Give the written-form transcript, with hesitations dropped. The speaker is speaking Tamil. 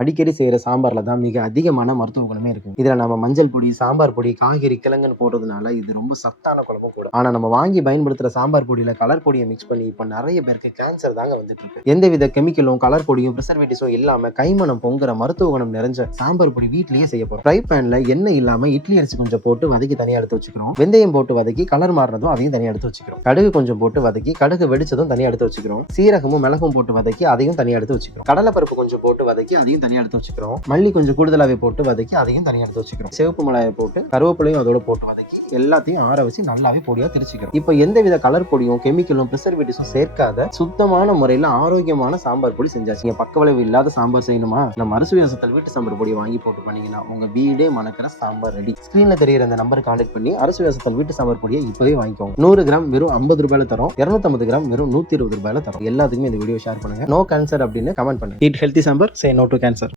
அடிக்கடி செய்யற சாம்பார்ல தான் மிக அதிகமான மருத்துவ குணமே இருக்கு. இதுல நம்ம மஞ்சள் பொடி, சாம்பார் பொடி, காய்கறி, கிழங்குன்னு போடுறதுனால இது ரொம்ப சத்தான குழம்பும் கூட. ஆனா நம்ம வாங்கி பயன்படுத்துற சாம்பார் பொடியில கலர் பொடியை மிக்ஸ் பண்ணி இப்ப நிறைய பேருக்கு கேன்சர் தாங்க வந்துட்டு இருக்கு. எந்தவித கெமிக்கலும், கலர் பொடியும், ப்ரிசர்வேட்டிவ்ஸும் இல்லாம கைமணம் பொங்குற மருத்துவ குணம் நிறைஞ்ச சாம்பார் பொடி வீட்லயே செய்ய போறோம். ஃப்ரை பேன்ல எண்ணெய் இல்லாம இட்லி அரிசி கொஞ்சம் போட்டு வதக்கி தனியா எடுத்து வச்சுக்கிறோம். வெந்தயம் போட்டு வதக்கி கலர் மாறினதும் அதையும் தனியா எடுத்து வச்சுக்கிறோம். கடுகு கொஞ்சம் போட்டு வதக்கி கடுகு வெடிச்சதும் தனியா எடுத்து வச்சுக்கிறோம். சீரகமும் மிளகும் போட்டு வதக்கி அதையும் தனியா எடுத்து வச்சுக்கிறோம். கடலைப்பருப்பு கொஞ்சம் போட்டு வதக்கி அதையும் தனியா எடுத்து வச்சுக்கிறோம். மல்லி கொஞ்சம் கூடுதலாவே போட்டு வதக்கி அதையும் தனியா எடுத்து வச்சுக்கிறோம். சிவப்பு மிளகாய் போட்டு கருவேப்பிலையும் அதோட போட்டு வதக்கி எல்லாத்தையும் ஆற வச்சு நல்லாவே பொடியா திரிச்சுக்கிறோம். இப்போ எந்தவித கலர் பொடியும், கெமிக்கலும், ப்ரிசர்வேட்டிவ்ஸும் சேர்க்காத சுத்தமான முறையில ஆரோக்கியமான சாம்பார் பொடி செஞ்சாச்சு. நீங்க பக்க விளைவு இல்லாத சாம்பார் செய்யணுமா, நம்ம அரசு விவசாயத்தில் வீட்டு சாம்பார் பொடி வாங்கி போட்டு பண்ணீங்கன்னா உங்க வீடே மணக்கிற சாம்பார் ரெடி. ஸ்கிரீன்ல தெரியுற அந்த நம்பருக்கு கான்டாக்ட் பண்ணி அரசு விவசாயத்தில் வீட்டு சாம்பார் பொடியை இப்பவே வாங்கிக்கோங்க. 100 கிராம் வெறும் 50 ரூபாயில தரோம். 250 கிராம் வெறும் 120 ரூபாயில தரோம். எல்லாத்துக்குமே இந்த வீடியோ ஷேர் பண்ணுங்க. நோ கேன்சர் அப்படின்னு கமெண்ட் பண்ணுங்க. Eat healthy sambar, say no to cancer.